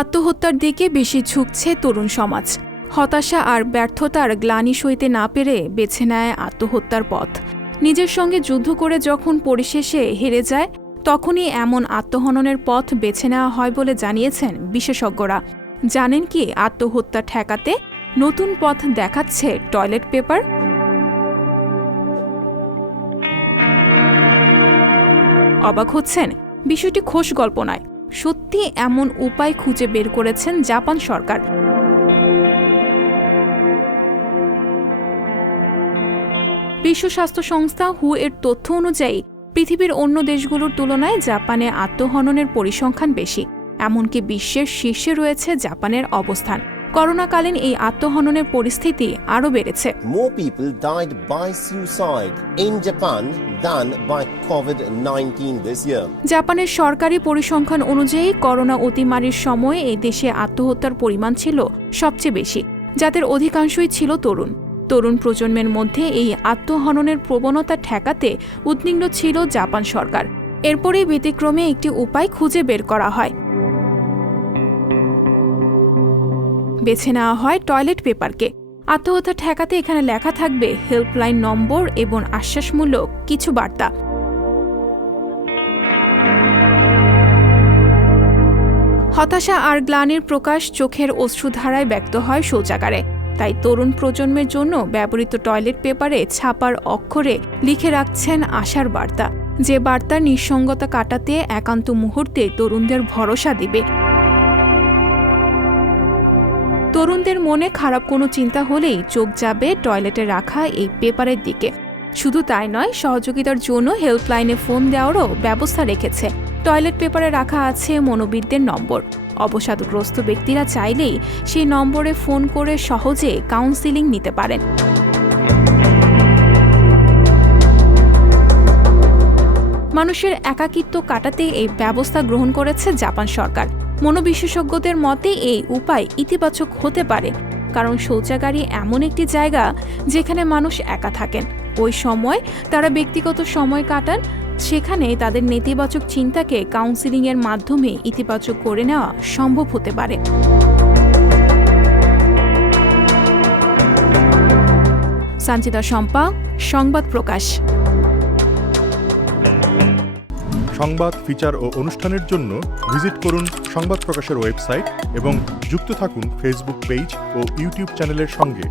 আত্মহত্যার দিকে বেশি ঝুঁকছে তরুণ সমাজ। হতাশা আর ব্যর্থতার গ্লানি সইতে না পেরে বেছে নেয় আত্মহত্যার পথ। নিজের সঙ্গে যুদ্ধ করে যখন পরিশেষে হেরে যায়, তখনই এমন আত্মহননের পথ বেছে নেওয়া হয় বলে জানিয়েছেন বিশেষজ্ঞরা। জানেন কি আত্মহত্যা ঠেকাতে নতুন পথ দেখাচ্ছে টয়লেট পেপার? অবাক হচ্ছেন? বিষয়টি খোশ গল্প নয়, সত্যি এমন উপায় খুঁজে বের করেছেন জাপান সরকার। বিশ্ব স্বাস্থ্য সংস্থা হু এর তথ্য অনুযায়ী পৃথিবীর অন্য দেশগুলোর তুলনায় জাপানে আত্মহননের পরিসংখ্যান বেশি। এমনকি বিশ্বের শীর্ষে রয়েছে জাপানের অবস্থান। করোনাকালীন এই আত্মহননের পরিস্থিতি আরও বেড়েছে। More people died by suicide in Japan than by COVID-19 this year. জাপানের সরকারি পরিসংখ্যান অনুযায়ী করোনা অতিমারির সময়ে এই দেশে আত্মহত্যার পরিমাণ ছিল সবচেয়ে বেশি, যাদের অধিকাংশই ছিল তরুণ। তরুণ প্রজন্মের মধ্যে এই আত্মহননের প্রবণতা ঠেকাতে উদ্বিগ্ন ছিল জাপান সরকার। এরপরেই ব্যতিক্রমে একটি উপায় খুঁজে বের করা হয়। বেছে নেওয়া হয় টয়লেট পেপারকে। আত্মহত্যা ঠেকাতে এখানে লেখা থাকবে হেল্পলাইন নম্বর এবং আশ্বাসমূলক কিছু বার্তা। হতাশা আর গ্লানির প্রকাশ চোখের অশ্রুধারায় ব্যক্ত হয় শৌচাগারে। তাই তরুণ প্রজন্মের জন্য ব্যবহৃত টয়লেট পেপারে ছাপার অক্ষরে লিখে রাখছেন আশার বার্তা, যে বার্তার নিঃসঙ্গতা কাটাতে একান্ত মুহূর্তে তরুণদের ভরসা দিবে। তরুণদের মনে খারাপ কোনো চিন্তা হলেই চোখ যাবে টয়লেটে রাখা এই পেপারের দিকে। শুধু তাই নয়, সহযোগিতার জন্য হেল্পলাইনে ফোন দেওয়ারও ব্যবস্থা রেখেছে। টয়লেট পেপারে রাখা আছে মনোবিদদের নম্বর। অবসাদগ্রস্ত ব্যক্তিরা চাইলেই সেই নম্বরে ফোন করে সহজে কাউন্সিলিং নিতে পারেন। মানুষের একাকিত্ব কাটাতে এই ব্যবস্থা গ্রহণ করেছে জাপান সরকার। মনোবিশেষজ্ঞদের মতে এই উপায় ইতিবাচক হতে পারে, কারণ শৌচাগারই এমন একটি জায়গা যেখানে মানুষ একা থাকেন। ওই সময় তারা ব্যক্তিগত সময় কাটান, সেখানে তাদের নেতিবাচক চিন্তাকে কাউন্সিলিংয়ের মাধ্যমে ইতিবাচক করে নেওয়া সম্ভব হতে পারে। সঞ্চিতা শম্পা, সংবাদ প্রকাশ। সংবাদ, ফিচার ও অনুষ্ঠানের জন্য ভিজিট করুন সংবাদ প্রকাশের ওয়েবসাইট এবং যুক্ত থাকুন ফেসবুক পেজ ও ইউটিউব চ্যানেলের সঙ্গে।